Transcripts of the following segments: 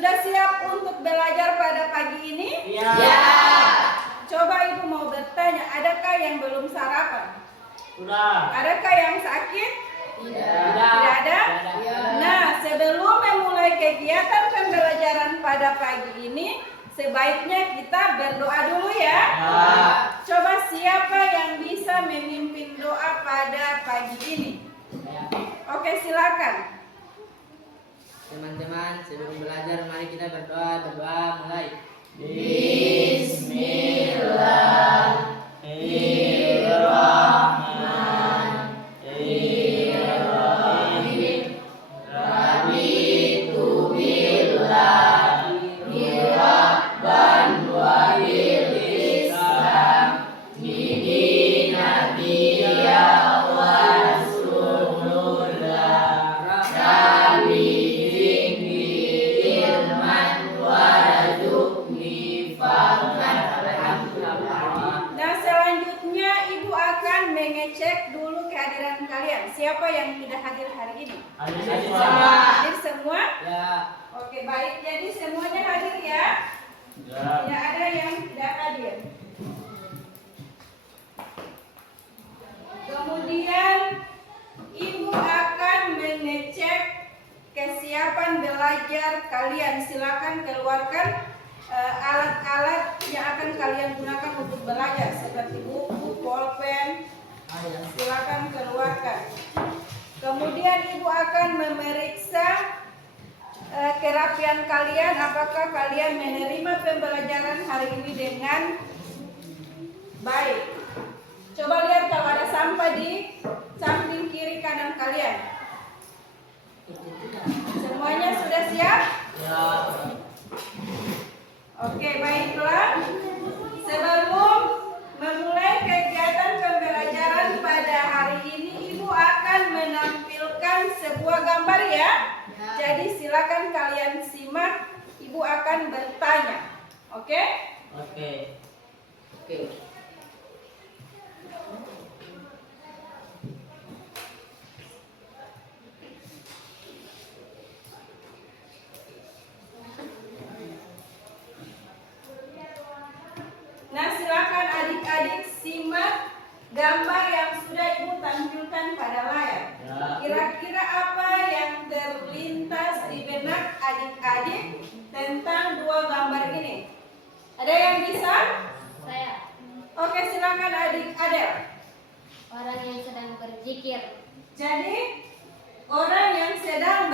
Sudah siap untuk belajar pada pagi ini? Ya. Coba Ibu mau bertanya, adakah yang belum sarapan? Sudah. Adakah yang sakit? Tidak. Tidak ada? Ya. Nah, sebelum memulai kegiatan pembelajaran pada pagi ini, sebaiknya kita berdoa dulu ya. Coba siapa yang bisa memimpin doa pada pagi ini? Oke, silakan. Teman-teman, sebelum belajar mari kita berdoa mulai. Bismillahirrahmanirrahim. Raditu billah Rabban wa bil Islam dina nabiyya wa rasulullah Nah, selanjutnya Ibu akan mengecek dulu kehadiran kalian. Siapa yang tidak hadir hari ini? Hadir semua? Ya. Oke, baik. Jadi semuanya hadir ya? Tidak ada yang tidak hadir. Kemudian Ibu akan mengecek kesiapan belajar kalian. Silakan keluarkan alat-alat yang akan kalian gunakan untuk belajar seperti buku, pulpen. Silakan keluarkan. Kemudian Ibu akan memeriksa kerapian kalian, apakah kalian menerima pembelajaran hari ini dengan baik. Coba lihat kalau ada sampah di samping kiri kanan kalian. Semuanya sudah siap? Ya. Oke, baiklah. Sebelum memulai kegiatan pembelajaran pada hari ini, Ibu akan menampilkan sebuah gambar ya. Jadi silakan kalian simak. Ibu akan bertanya. Oke? Oke. Nah, silakan adik-adik simak gambar yang sudah Ibu tampilkan pada layar. Kira-kira apa yang terlintas di benak adik-adik tentang dua gambar ini? Ada yang bisa? Saya Oke, silakan adik Adel. orang yang sedang berzikir. Jadi orang yang sedang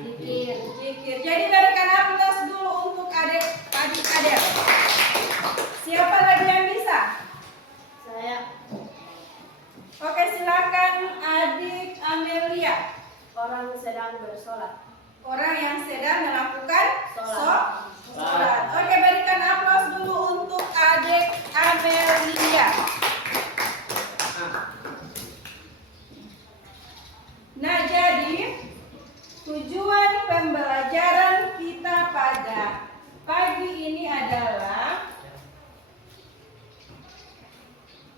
Zikir. berzikir. Jadi berikan aplaus dulu untuk adik Adel. Siapa lagi yang bisa? Saya Oke, silakan adik Amelia. orang yang sedang bersolat. Orang yang sedang melakukan Sholat. sholat. Oke, berikan aplaus dulu untuk adik Amelia. Nah, jadi tujuan pembelajaran kita pada pagi ini adalah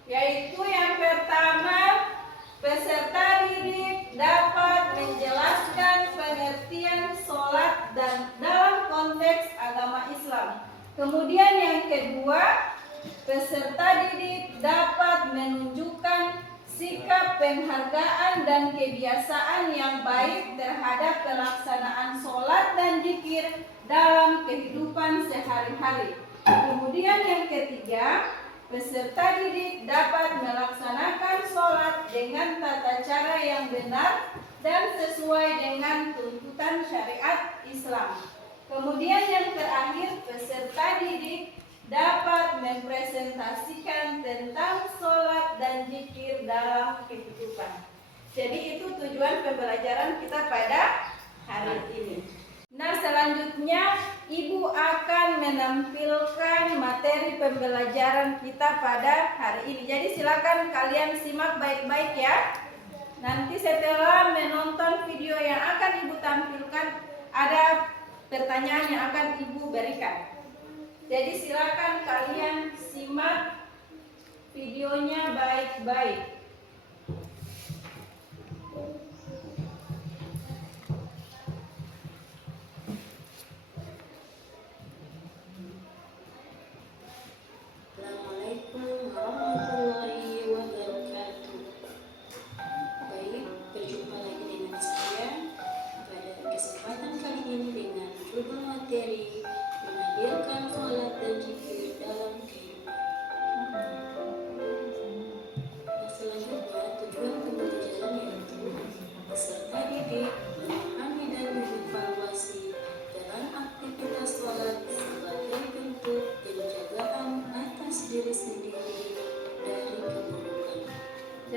yaitu yang pertama, peserta didik dapat menjelaskan pengertian sholat dan dalam konteks agama Islam. Kemudian yang kedua, peserta didik dapat menunjukkan sikap penghargaan dan kebiasaan yang baik terhadap pelaksanaan sholat dan zikir dalam kehidupan sehari-hari. Kemudian yang ketiga, peserta didik dapat melaksanakan sholat dengan tata cara yang benar dan sesuai dengan tuntutan syariat Islam. Kemudian yang terakhir, peserta didik dapat mempresentasikan tentang sholat dan zikir dalam kehidupan. Jadi itu tujuan pembelajaran kita pada hari ini. Nah, selanjutnya Ibu akan menampilkan materi pembelajaran kita pada hari ini. Jadi silakan kalian simak baik-baik ya. Nanti setelah menonton video yang akan Ibu tampilkan, ada pertanyaan yang akan Ibu berikan. Jadi silakan kalian simak videonya baik-baik.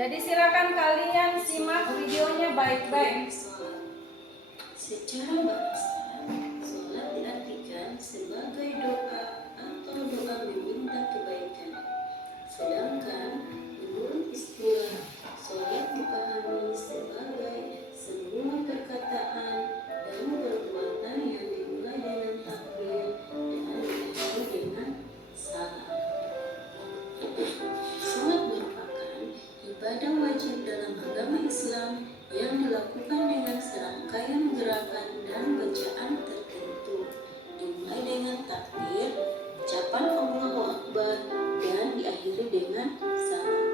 Jadi silakan kalian simak videonya baik-baik. Secara bahasa, sholat diartikan sebagai doa atau doa meminta kebaikan. Sedangkan menurut istilah, sholat dipahami sebagai semua perkataan dan perbuatan yang dimulai dengan takbir dan diakhiri dengan salam. Sholat merupakan ibadah wajib dalam agama Islam yang dilakukan dengan serangkaian gerakan dan bacaan tertentu, dimulai dengan takbir, ucapan Allahu Akbar, dan diakhiri dengan salam.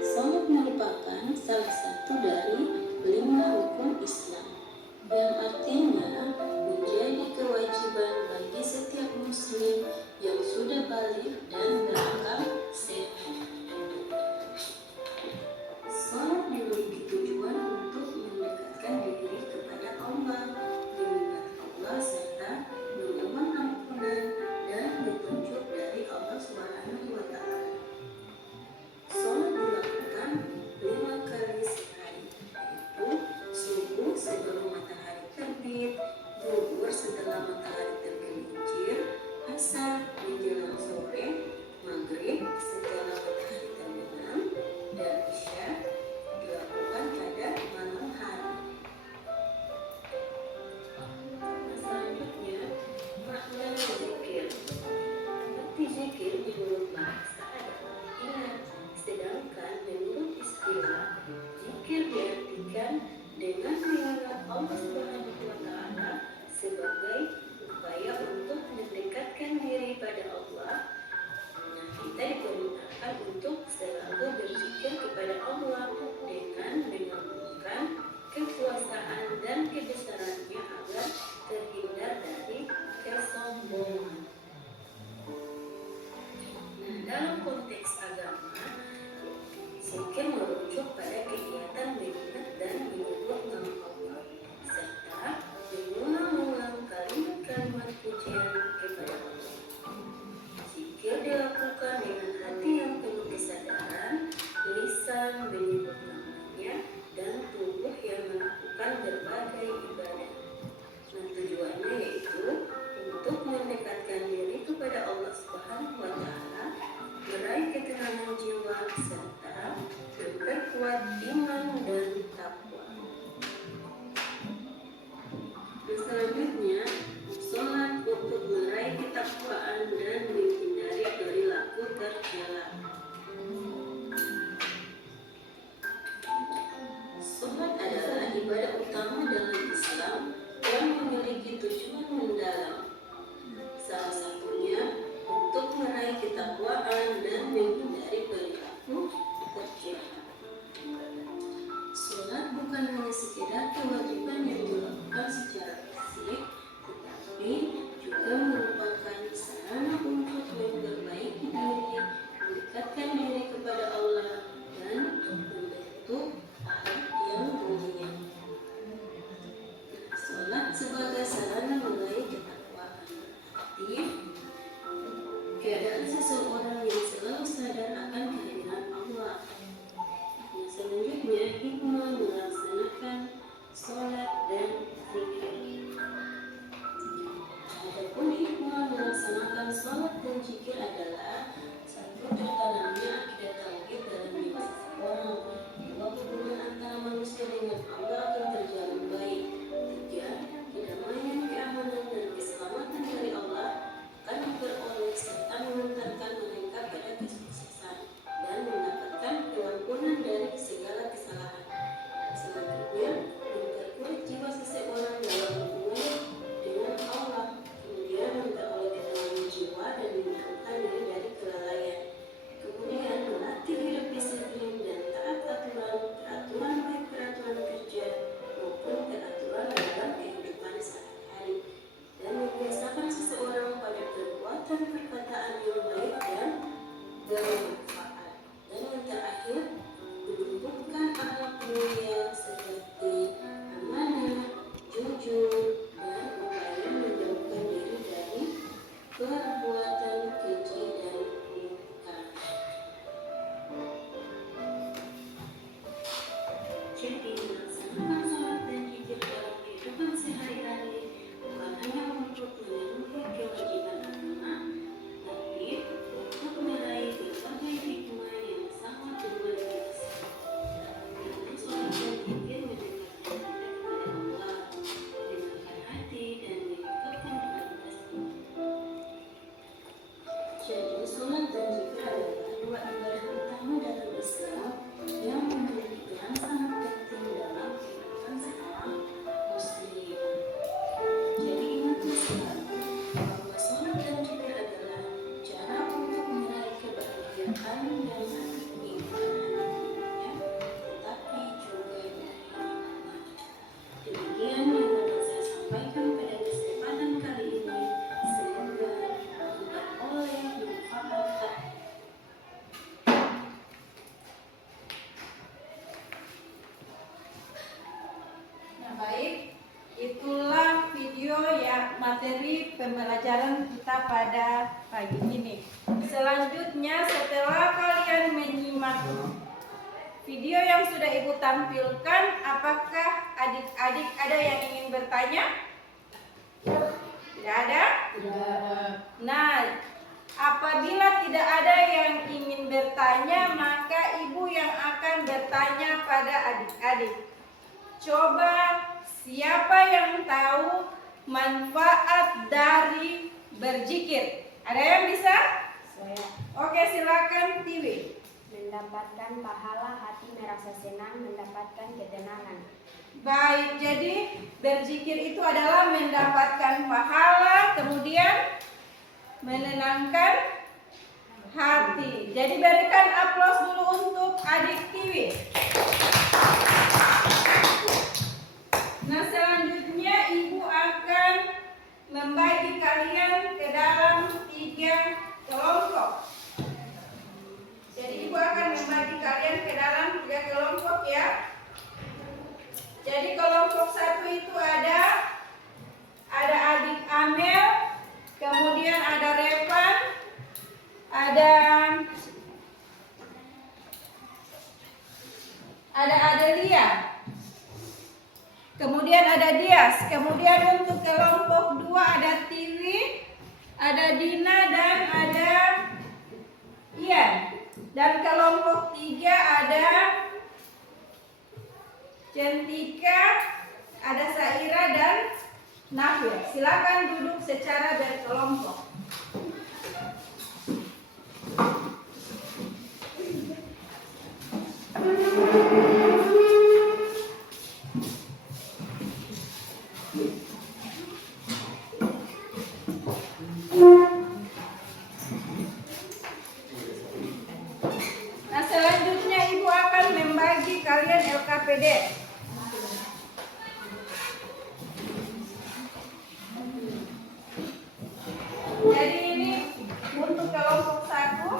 Salat merupakan salah satu dari 5 rukun Islam, yang artinya menjadi kewajiban bagi setiap muslim yang sudah balik dan berakal sehat. Salat memiliki tujuan untuk mendekatkan diri kepada Allah, mengingat Allah serta memohon ampunan dan petunjuk dari Allah Subhanahu wa Ta'ala. Salat dilakukan 5 kali sehari, yaitu subuh sebelum matahari terbit, zuhur setelah matahari tergelincir, asar menjelang sore, maghrib setelah matahari terbenam, dan isya dilakukan pada malam hari. Selanjutnya, makna zikir. Arti zikir menurut bahasa adalah ingat, sedangkan menurut istilah, zikir diartikan dengan mengingat Allah Subhanahu wa Ta'ala sebagai upaya untuk mendekatkan diri pada Allah. Nah, kita diperintahkan untuk selalu berzikir kepada Allah dengan mengagungkan kekuasaan dan kebesarannya agar terhindar dari kesombongan. Nah, dalam konteks agama, zikir merujuk pada kegiatan mengingat dan menyebut nama Allah serta mengulang-ulang kalimat-kalimat pujian kepada Allah. Zikir dilakukan dengan hati yang penuh kesadaran, lisan menyebut namanya, dan tubuh yang melakukan berbagai ibadah. Nah, tujuannya yaitu untuk mendekatkan diri kepada Allah Subhanahu wa Ta'ala, meraih ketenangan jiwa serta memperkuat iman dan takwa. Selanjutnya, sholat untuk meraih ketakwaan dan menghindari perilaku tercela. Sholat adalah ibadah utama dalam Islam yang memiliki tujuan mendalam. Salah satunya untuk meraih ketakwaan dan menghindari perilaku tercela. Sholat bukan hanya sekedar kewajiban yang dilakukan secara fisik, tetapi juga merupakan sarana untuk memperbaiki diri, mendekatkan diri kepada Allah, dan membentuk akhlak yang mulia. Sholat sebagai sarana meraih ketakwaan berarti keadaan seseorang yang selalu sadar akan kehadiran Allah. Yang selanjutnya, hikmah melaksanakan sholat dan zikir. Adapun hikmah melaksanakan sholat dan zikir adalah: 1. Tertanamnya akidah tauhid dalam diri seseorang. 2. Hubungan antara manusia dengan Allah akan terjalin baik. 3. Kedamaian, keamanan, dan keselamatan dari Allah akan diperoleh serta mengantarkan mereka pada kesuksesan dan mendapatkan pengampunan dari segala kesalahan. Selanjutnya, memperkuat jiwa seseorang dalam hubungan dengan Allah, kemudian memperoleh ketenangan jiwa dan menjauhkan diri dari kelalaian. materi pembelajaran kita pada pagi ini. Selanjutnya setelah kalian menyimak video yang sudah Ibu tampilkan, apakah adik-adik ada yang ingin bertanya? Tidak ada? Nah, apabila tidak ada yang ingin bertanya, maka Ibu yang akan bertanya pada adik-adik. Coba siapa yang tahu manfaat dari berzikir? Ada yang bisa? Saya. Oke, silakan Tiwi. Mendapatkan pahala, hati merasa senang, mendapatkan ketenangan. Baik, jadi berzikir itu adalah mendapatkan pahala, kemudian menenangkan hati. Jadi berikan aplaus dulu untuk adik Tiwi. Nah, selanjutnya Ibu akan membagi kalian ke dalam 3 kelompok. Jadi Ibu akan membagi kalian ke dalam 3 kelompok ya. Jadi kelompok 1 itu ada adik Amel, kemudian ada Revan, ada Adelia, kemudian ada Dias. Kemudian untuk kelompok 2 ada Tiwi, ada Dina, dan ada Ian. Dan kelompok 3 ada Cantika, ada Saira dan Nafir. Silakan duduk secara berkelompok. Nah, selanjutnya Ibu akan membagi kalian LKPD. Jadi ini untuk kelompok 1,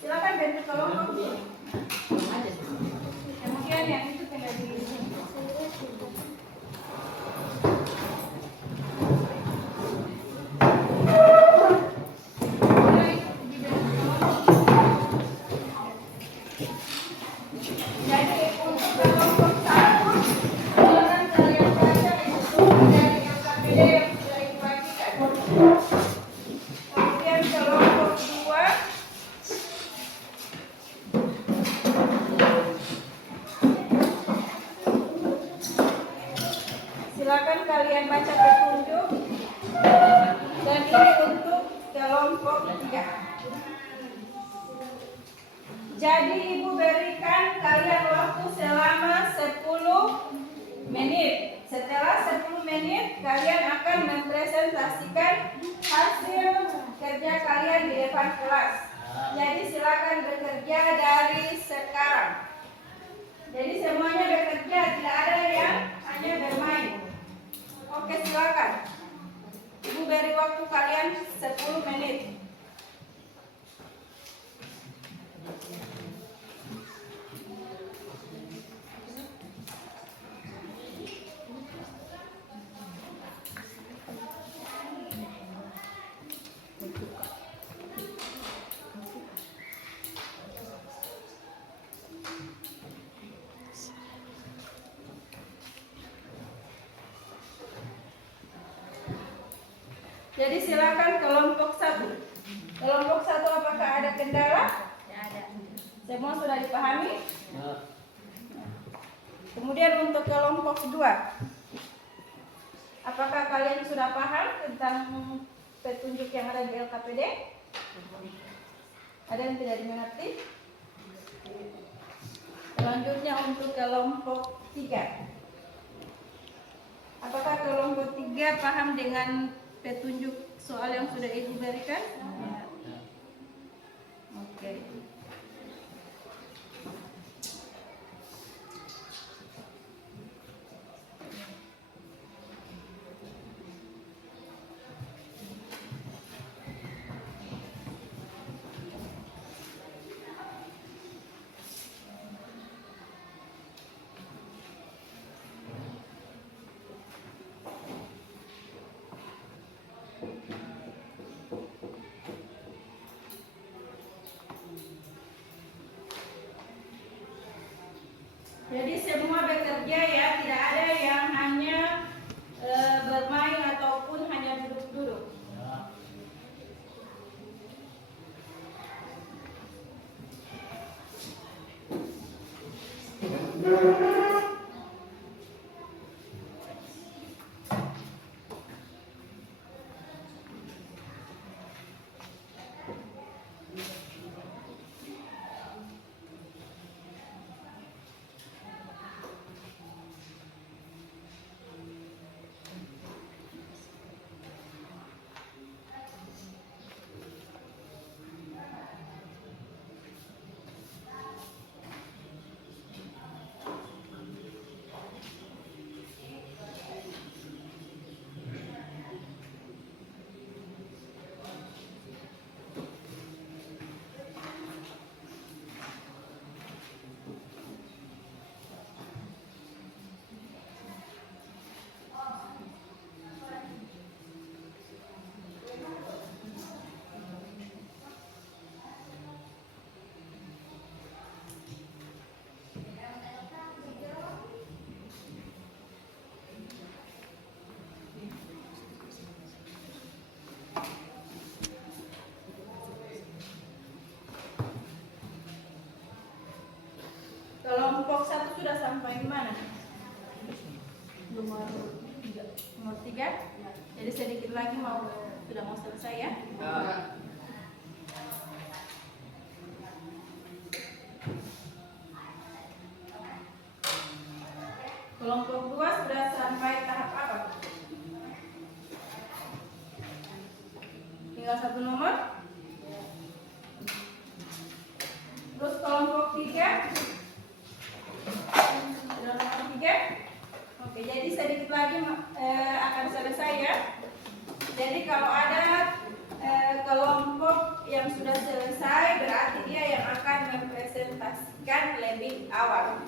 silakan bentuk kelompok. Kemudian yang itu tinggal di jadi untuk kelompok 1, silakan kalian baca itu dari LKPD yang sudah dibagikan. Kemudian kelompok 2, silakan kalian baca petunjuk. Dan ini untuk kelompok 3. Jadi Ibu berikan kalian waktu selama 10 menit. Setelah 10 menit kalian akan mempresentasikan hasil kerja kalian di depan kelas. Jadi silakan bekerja dari sekarang. Jadi semuanya bekerja, tidak ada yang hanya bermain. Oke, silakan. Ibu beri waktu kalian 10 menit. Jadi silakan kelompok 1. Kelompok 1 apakah ada kendala? Tidak ada. Semua sudah dipahami? Ya. Kemudian untuk kelompok 2, apakah kalian sudah paham tentang petunjuk yang ada di LKPD? Ada yang tidak dimengerti? Selanjutnya untuk kelompok 3, apakah kelompok 3 paham dengan petunjuk soal yang sudah Ibu berikan? Oke. Jadi semua bekerja ya, tidak ada yang hanya bermain ataupun hanya duduk-duduk. Kelompok 1 sudah sampai mana? Nomor 3. Jadi sedikit lagi sudah mau selesai ya. Kelompok 2 sudah sampai tahap apa? Tinggal 1 nomor. Terus kelompok 3 sudah nomor 3. Oke, jadi sedikit lagi akan selesai ya. Jadi kalau ada kelompok yang sudah selesai, berarti dia yang akan mempresentasikan lebih awal.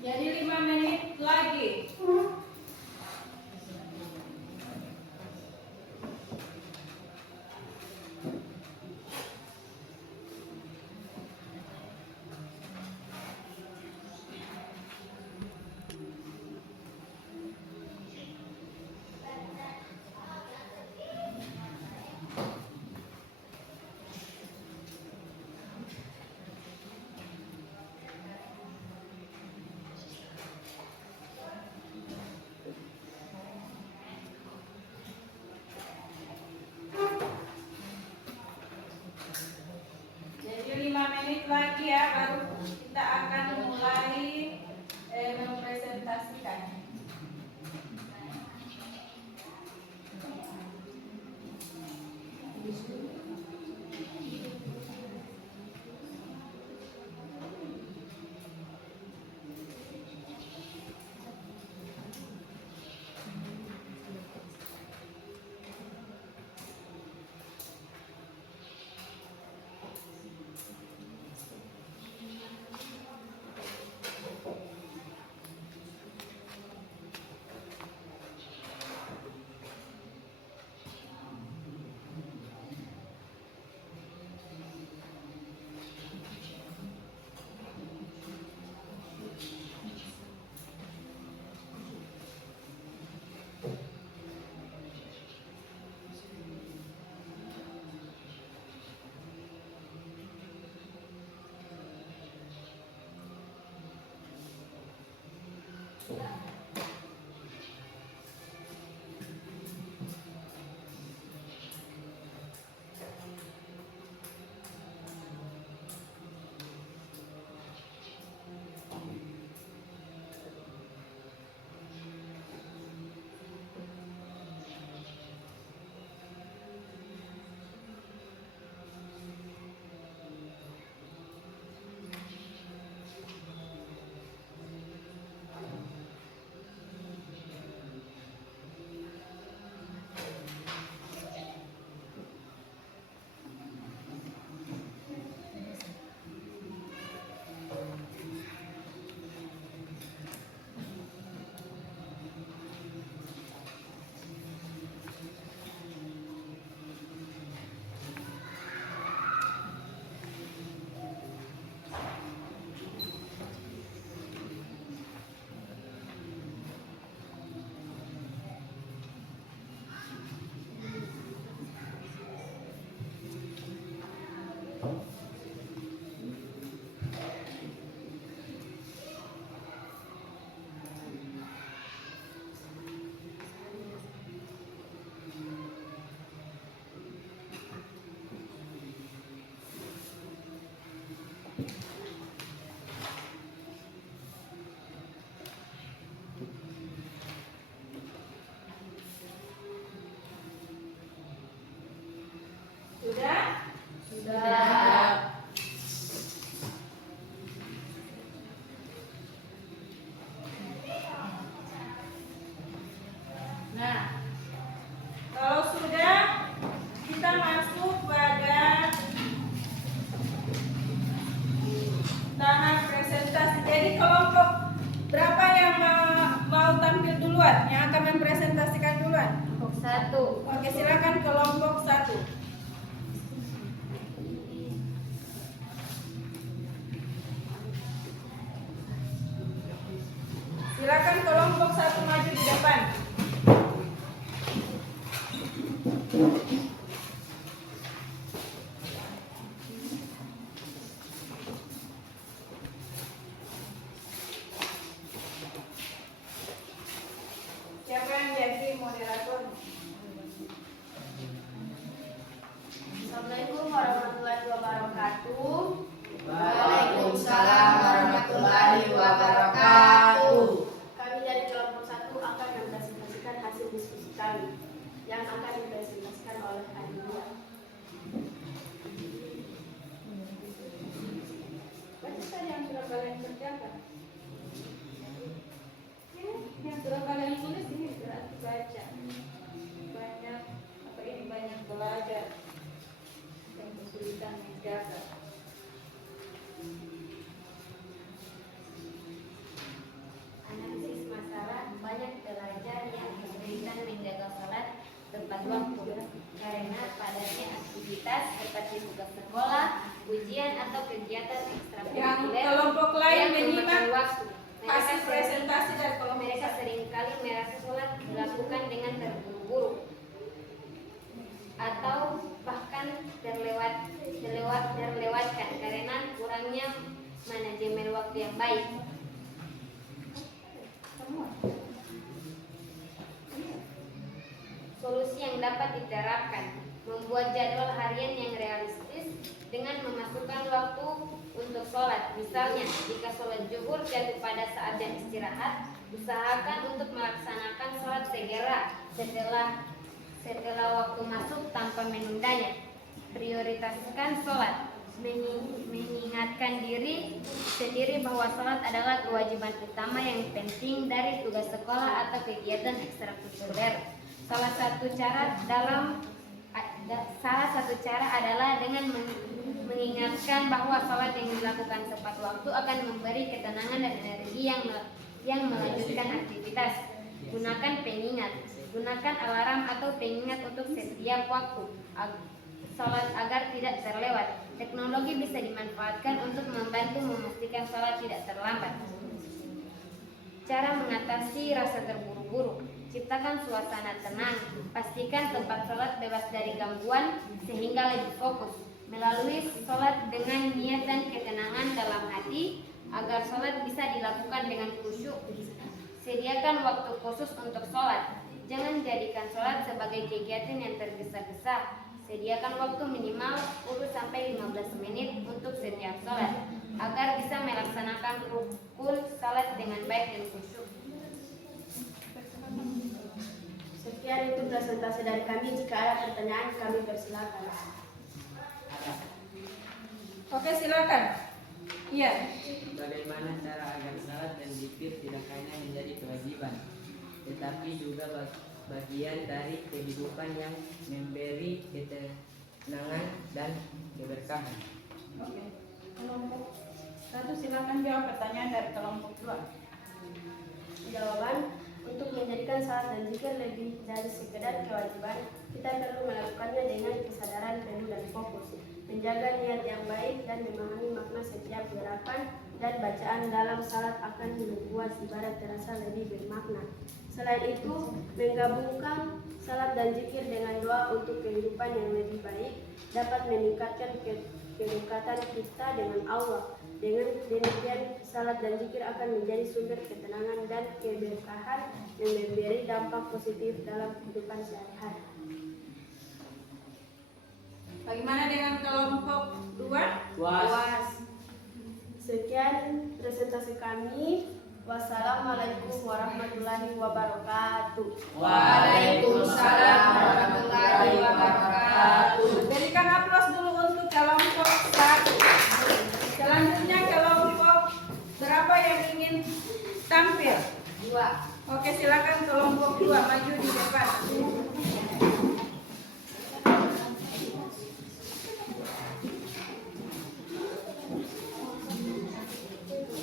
Jadi 5 menit lagi. Jadi 5 menit lagi ya, baru kita akan mulai mempresentasikan. Sudah? Sudah. Nah, kalau sudah, kita masuk pada tahap presentasi. Jadi kelompok berapa yang mau tampil duluan? Yang akan mempresentasikan duluan? Kelompok 1. Oke, silakan kelompok 1. Silakan kelompok 1 maju di depan. Siapa yang jadi moderator? Assalamualaikum warahmatullahi wabarakatuh. Waalaikumsalam warahmatullahi wabarakatuh. Kami dari kelompok 1 akan mempresentasikan hasil diskusi kami yang akan dipresentasikan oleh Adilia. Baca saja yang sudah kalian kerjakan. Ini yang sudah kalian tulis ini berarti baca. Banyak apa ini banyak belajar. Yang kesulitan menjaga. Analisis masalah banyak belajar yang kesulitan menjaga sholat tepat waktu karena padatnya aktivitas seperti tugas sekolah, ujian atau kegiatan Yang ekstrakurikuler kelompok lain yang memakan menyimak waktu. hasil presentasi dari kelompok Mereka seringkali merasa sholat dilakukan dengan terburu-buru atau bahkan terlewatkan karena kurangnya manajemen waktu yang baik. Solusi yang dapat diterapkan membuat jadwal harian yang realistis dengan memasukkan waktu untuk sholat. Misalnya, jika sholat zuhur jatuh pada saat jam istirahat, usahakan untuk melaksanakan sholat segera setelah waktu masuk tanpa menundanya. Prioritaskan sholat, mengingatkan diri sendiri bahwa sholat adalah kewajiban utama yang penting dari tugas sekolah atau kegiatan ekstrakurikuler. Salah satu cara adalah dengan mengingatkan bahwa sholat yang dilakukan tepat waktu akan memberi ketenangan dan energi yang melanjutkan aktivitas. Gunakan pengingat, gunakan alarm atau pengingat untuk setiap waktu sholat agar tidak terlewat. Teknologi bisa dimanfaatkan untuk membantu memastikan sholat tidak terlambat. Cara mengatasi rasa terburu-buru: ciptakan suasana tenang, pastikan tempat sholat bebas dari gangguan sehingga lebih fokus. Melalui sholat dengan niat dan ketenangan dalam hati agar sholat bisa dilakukan dengan khusyuk. Sediakan waktu khusus untuk sholat. Jangan jadikan sholat sebagai kegiatan yang tergesa-gesa. Sediakan waktu minimal 10-15 menit untuk setiap sholat agar bisa melaksanakan rukun sholat dengan baik dan khusyuk. Sekian itu presentasi dari kami. Jika ada pertanyaan kami persilakan. Oke, silakan. Iya. Bagaimana cara agar salat dan zikir tidak hanya menjadi kewajiban, tetapi juga bagian dari kehidupan yang memberi ketenangan dan keberkahan? Oke. Kelompok 1 silakan jawab pertanyaan dari kelompok 2. Jawaban, untuk menjadikan salat dan zikir lebih dari sekedar kewajiban, kita perlu melakukannya dengan kesadaran penuh dan fokus, menjaga niat yang baik dan memahami makna setiap gerakan dan bacaan dalam salat akan membuat ibadah terasa lebih bermakna. Selain itu, menggabungkan salat dan zikir dengan doa untuk kehidupan yang lebih baik dapat meningkatkan kedekatan kita dengan Allah. Dengan demikian, salat dan zikir akan menjadi sumber ketenangan dan keberkahan yang memberi dampak positif dalam kehidupan sehari-hari. Bagaimana dengan kelompok 2? Puas. Sekian presentasi kami. Wassalamualaikum warahmatullahi wabarakatuh. Waalaikumsalam warahmatullahi wabarakatuh. Berikan aplaus dulu untuk kelompok 1. Selanjutnya kelompok berapa yang ingin tampil? 2. Oke, silakan kelompok 2 maju di depan.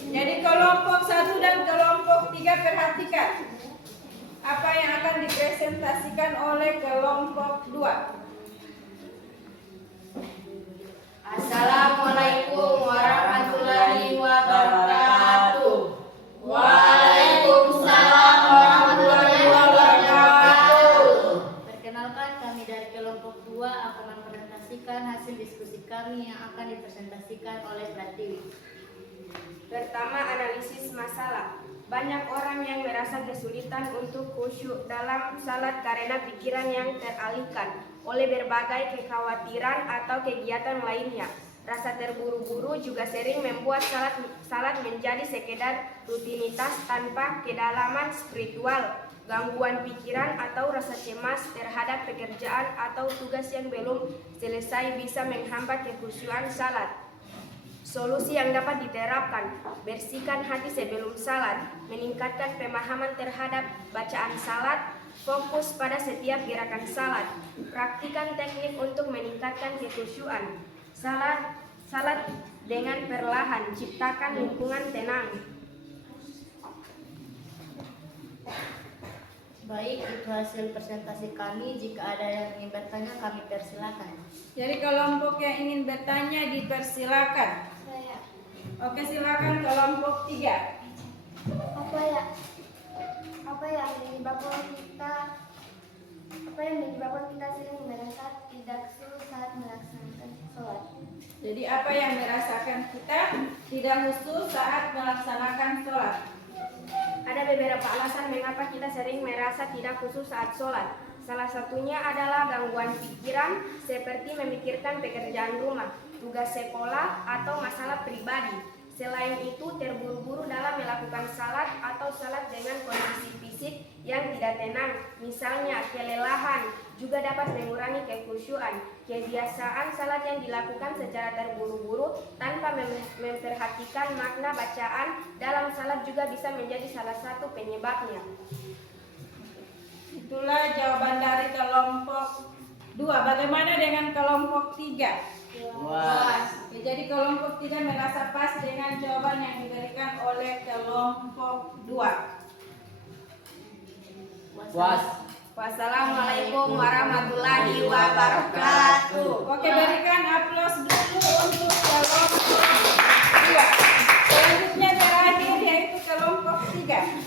Jadi kelompok 1 dan kelompok 3 perhatikan apa yang akan dipresentasikan oleh kelompok 2. Assalamualaikum warahmatullahi wabarakatuh. Waalaikumsalam warahmatullahi wabarakatuh. Perkenalkan, kami dari kelompok 2 akan mempresentasikan hasil diskusi kami yang akan dipresentasikan oleh Pratiwi. Pertama, analisis masalah. Banyak orang yang merasa kesulitan untuk khusyuk dalam salat karena pikiran yang teralihkan oleh berbagai kekhawatiran atau kegiatan lainnya. Rasa terburu-buru juga sering membuat salat menjadi sekedar rutinitas tanpa kedalaman spiritual. Gangguan pikiran atau rasa cemas terhadap pekerjaan atau tugas yang belum selesai bisa menghambat kekhusyuan salat. Solusi yang dapat diterapkan: bersihkan hati sebelum salat, meningkatkan pemahaman terhadap bacaan salat, fokus pada setiap gerakan salat, praktikan teknik untuk meningkatkan kekhusyuan. Salat dengan perlahan, ciptakan lingkungan tenang. Baik, itu hasil presentasi kami. Jika ada yang ingin bertanya, kami persilakan. Jadi kelompok yang ingin bertanya dipersilakan. Saya. Oke, silakan kelompok 3. Apa yang menyebabkan kita sering merasa tidak khusyuk saat melaksanakan sholat? Jadi apa yang merasakan kita tidak khusyuk saat melaksanakan sholat? Ada beberapa alasan mengapa kita sering merasa tidak khusyuk saat sholat. Salah satunya adalah gangguan pikiran seperti memikirkan pekerjaan rumah, tugas sekolah, atau masalah pribadi. Selain itu, terburu-buru dalam melakukan salat atau salat dengan kondisi fisik yang tidak tenang, misalnya kelelahan, juga dapat mengurangi kekhusyuan. Kebiasaan salat yang dilakukan secara terburu-buru tanpa memperhatikan makna bacaan dalam salat juga bisa menjadi salah satu penyebabnya. Itulah jawaban dari kelompok 2. Bagaimana dengan kelompok 3? Puas. Ya, jadi kelompok 3 merasa pas dengan jawaban yang diberikan oleh kelompok 2. Puas. Wassalamualaikum warahmatullahi wabarakatuh. Oke, berikan aplaus dulu untuk kelompok 2. Selanjutnya terakhir yaitu kelompok 3.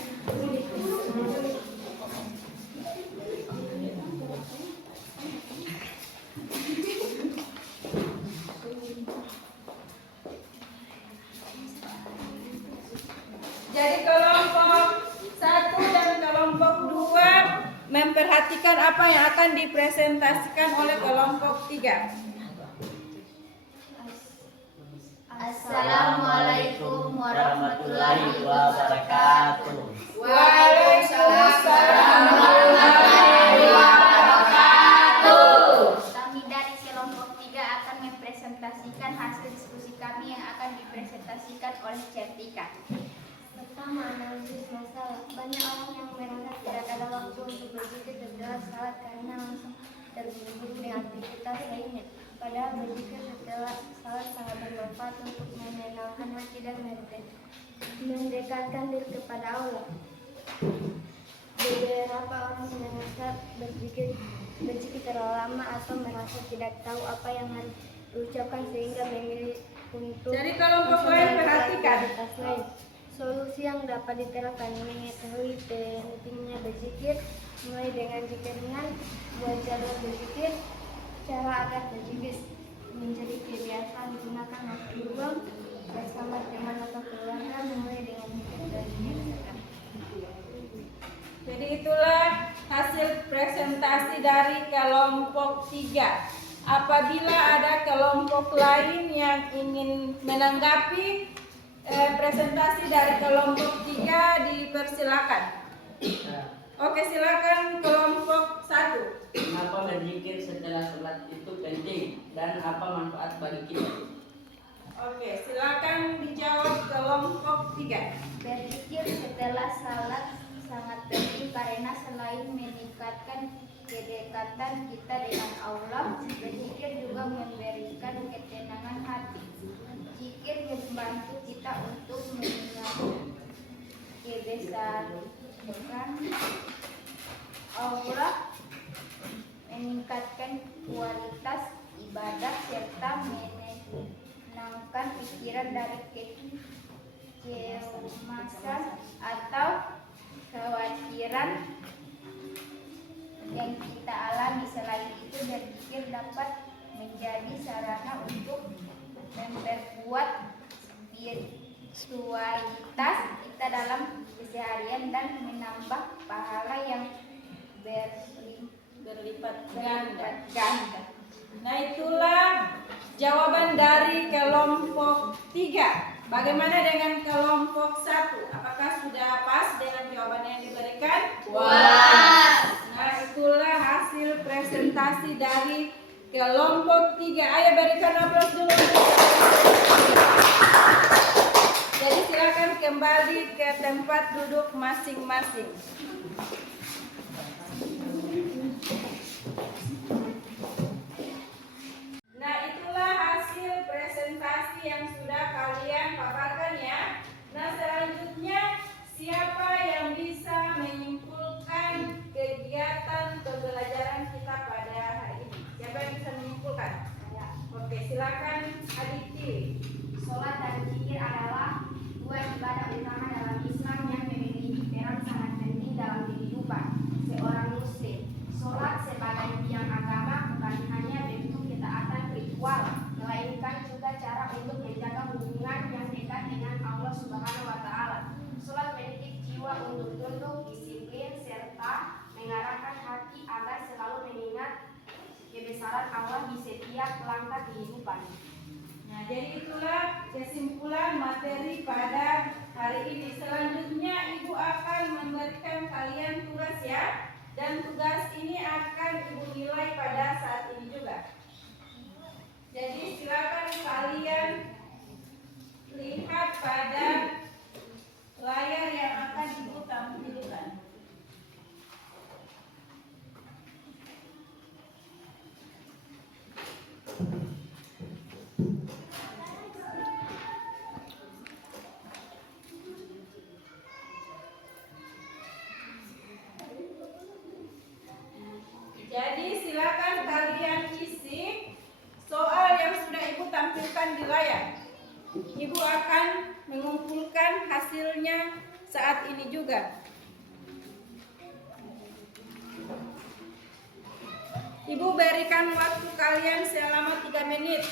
Jadi kelompok 1 silakan apa yang akan dipresentasikan oleh kelompok 3. Assalamualaikum warahmatullahi wabarakatuh. Waalaikumsalam warahmatullahi wabarakatuh. Kami dari kelompok 3 akan mempresentasikan hasil diskusi kami yang akan dipresentasikan oleh Certika. Pertama, analisis masalah. Banyak orang yang merasa tidak ada waktu untuk berzikir setelah salat karena langsung terburu-buru dengan aktivitas lainnya. Padahal berzikir setelah salat sangat bermanfaat untuk menenangkan hati dan mendekatkan diri kepada Allah. Beberapa orang merasa berzikir terlalu lama atau merasa tidak tahu apa yang harus diucapkan sehingga memilih untuk Jadi kelompok lain perhatikan. aktivitas lain. Solusi yang dapat diterapkan mengetahui pentingnya berzikir, mulai dengan zikir ringan, buat jadwal berzikir, cara agar berzikir menjadi kebiasaan, gunakan waktu luang bersama teman atau keluarga, mulai dengan zikir dan zikir. Jadi itulah hasil presentasi dari kelompok 3. Apabila ada kelompok lain yang ingin menanggapi presentasi dari kelompok 3, dipersilakan. Oke, silakan kelompok 1. Apa berzikir setelah sholat itu penting dan apa manfaat bagi kita? Oke, silakan dijawab kelompok 3. Berzikir setelah salat sangat penting karena selain meningkatkan kedekatan kita dengan Allah, berzikir juga memberikan ketenangan hati. Zikir membantu kita untuk mengingat kebesaran Allah, meningkatkan kualitas ibadah serta menenangkan pikiran dari kecemasan atau kekhawatiran yang kita alami. Selain itu, berzikir dapat menjadi sarana untuk memperkuat spiritualitas kita dalam keseharian dan menambah pahala yang Berlipat berlipat ganda. ganda. Nah, itulah jawaban dari kelompok 3. Bagaimana dengan kelompok 1? Apakah sudah pas dengan jawaban yang diberikan? Nah, itulah hasil presentasi dari kelompok 3. Ayo berikan aplaus dulu. Jadi silakan kembali ke tempat duduk masing-masing. Nah, itulah hasil presentasi yang sudah kalian paparkan ya. Nah, selanjutnya siapa yang bisa menyimpulkan kegiatan pembelajaran kita pada hari ini? Siapa yang bisa menyimpulkan? Oke, silakan Aditi. Sholat dan zikir adalah dua ibadah utama dalam Islam yang memiliki peran sangat penting dalam kehidupan seorang muslim. Sholat sebagai tiang agama bukan hanya bentuk ketaatan ritual, melainkan juga cara untuk menjaga hubungan yang dekat dengan Allah Subhanahu wa Ta'ala. Sholat mendidik jiwa untuk tunduk, disiplin, serta mengarahkan hati agar selalu mengingat kebesaran Allah di setiap langkah kehidupan. Nah, jadi itulah kesimpulan materi pada hari ini. Selanjutnya Ibu akan memberikan kalian tugas ya. Dan tugas ini akan Ibu nilai pada saat ini juga. Jadi silakan kalian lihat pada layar yang akan Ibu tampilkan. Jadi silakan kalian isi soal yang sudah Ibu tampilkan di layar. Ibu akan mengumpulkan hasilnya saat ini juga. Ibu berikan waktu kalian selama 3 menit.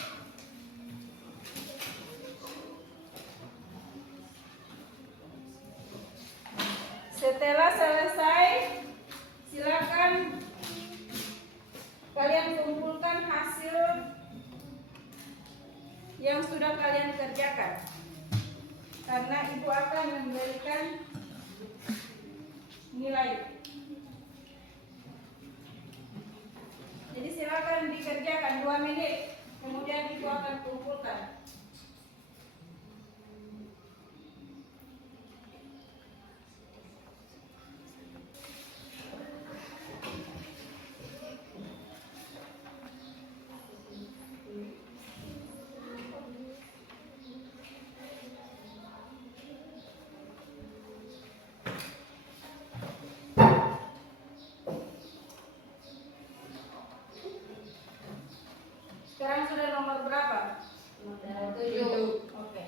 Setelah selesai, silakan yang sudah kalian kerjakan, karena ibu akan memberikan nilai. Jadi silakan dikerjakan 2 menit, kemudian ibu akan kumpulkan. Sekarang sudah nomor berapa? Nomor 7. Oke.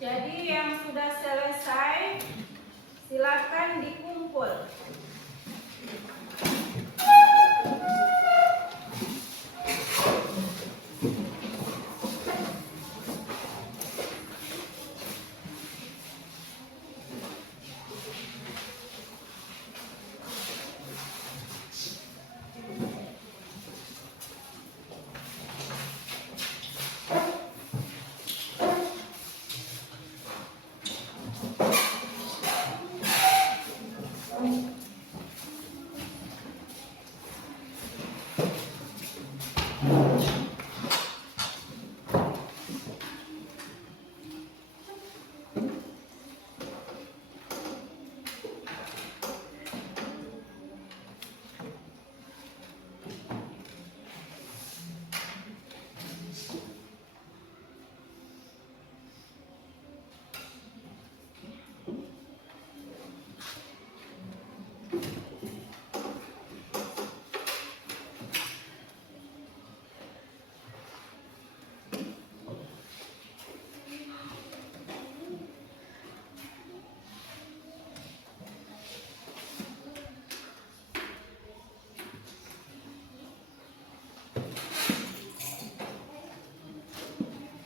Jadi yang sudah selesai silakan dikumpul.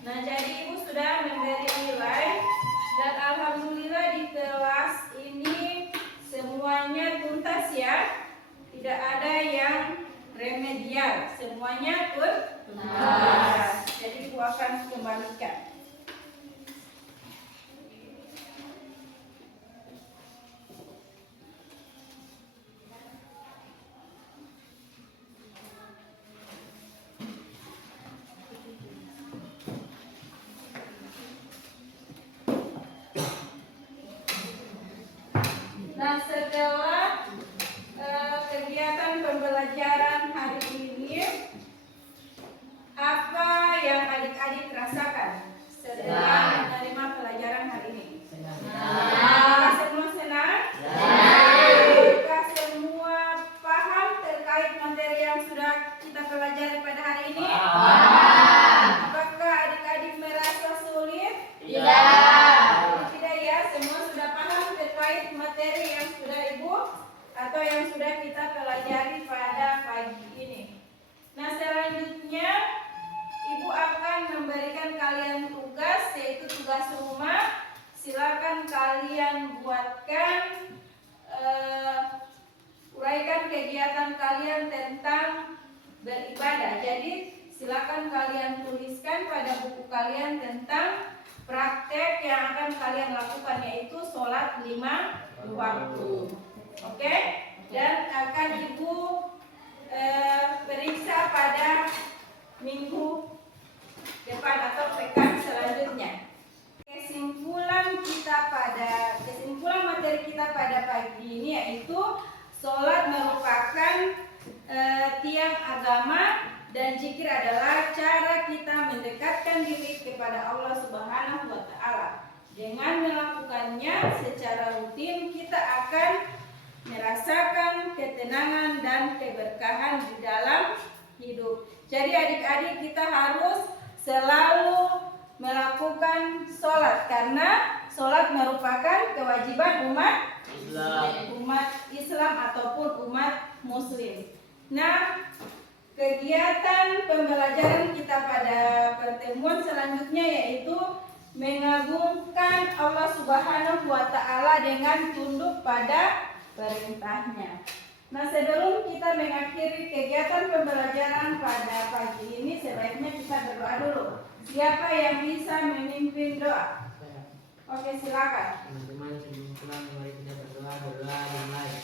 Nah, jadi ibu sudah memberi nilai dan alhamdulillah di kelas ini semuanya tuntas ya. Tidak ada yang remedial, semuanya tuntas. Jadi ibu akan kembalikan. Nah, setelah kegiatan pembelajaran hari ini, apa yang adik-adik rasakan setelah menerima pelajaran hari ini? Apakah semua senang? Apakah semua paham terkait materi yang sudah kita pelajari pada hari ini? Apakah adik-adik merasa sulit? Tidak ya, semua sudah paham terkait materi yang sudah ibu atau yang sudah kita pelajari pada pagi ini. Nah, selanjutnya ibu akan memberikan kalian tugas, yaitu tugas rumah. Silakan kalian buatkan, uraikan kegiatan kalian tentang beribadah. Jadi silakan kalian tuliskan pada buku kalian tentang praktek yang akan kalian lakukan, yaitu sholat 5 waktu. Oke? Dan akan Ibu periksa pada minggu depan atau pekan selanjutnya. Kesimpulan materi kita pada pagi ini yaitu sholat merupakan tiang agama dan zikir adalah cara kita mendekatkan diri kepada Allah Subhanahu wa Ta'ala. Dengan melakukannya secara rutin, kita akan merasakan ketenangan dan keberkahan di dalam hidup. Jadi adik-adik, kita harus selalu melakukan sholat karena sholat merupakan kewajiban umat Islam ataupun umat Muslim. Nah, kegiatan pembelajaran kita pada pertemuan selanjutnya yaitu mengagungkan Allah Subhanahu wa Ta'ala dengan tunduk pada perintahnya. Nah, sebelum kita mengakhiri kegiatan pembelajaran pada pagi ini, sebaiknya kita berdoa dulu. Siapa yang bisa memimpin doa? Oke, silakan. Teman-teman sebelum pulang mari kita berdoa dimulai.